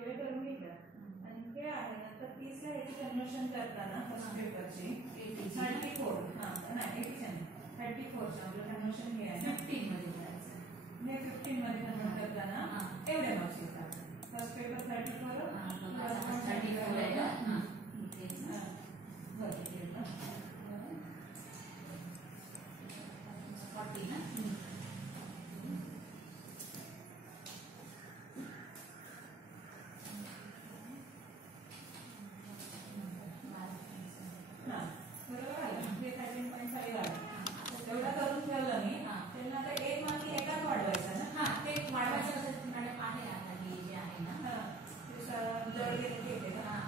एवढे करून घेतलं आणि हे आहे ना तर 30 ला ह्याची कन्वर्शन करताना फर्स्ट पेपरची 34 नाही 34 आपलं कन्वर्शन हे आहे 15 मध्ये करायचं हे 15 मध्ये कन्वर्ट करताना एवढे मार्क्स येतात फर्स्ट पेपर 34 एवढा करून ठेवलं मी त्यांना आता एक मार्क एकाच वाढवायचा ना ते वाढवायचं असेल मॅडम आहे आता हे जे आहे ना जवळ गेले घेते का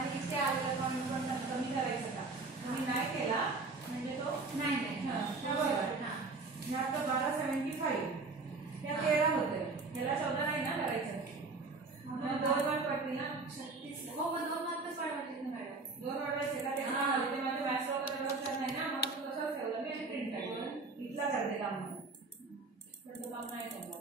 आणि इथे आलेला कॉमेंट पण कमी करायचं का तुम्ही नाही केला म्हणजे तो नाही बरोबर ह्या तर 1275 त्या 13 होते त्याला 14 नाही ना करायचं दोन मार्क पडतील ना 36 हो पण 2 मार्कच वाढवायचे ना मॅडम 2 वाढवायचे का ते ते माझ्या मॅथ्स वगैरे लक्षात नाही ना मग तसंच ठेवलं मी प्रिंट काढलं इथला करते काम पण तो काम नाही करणार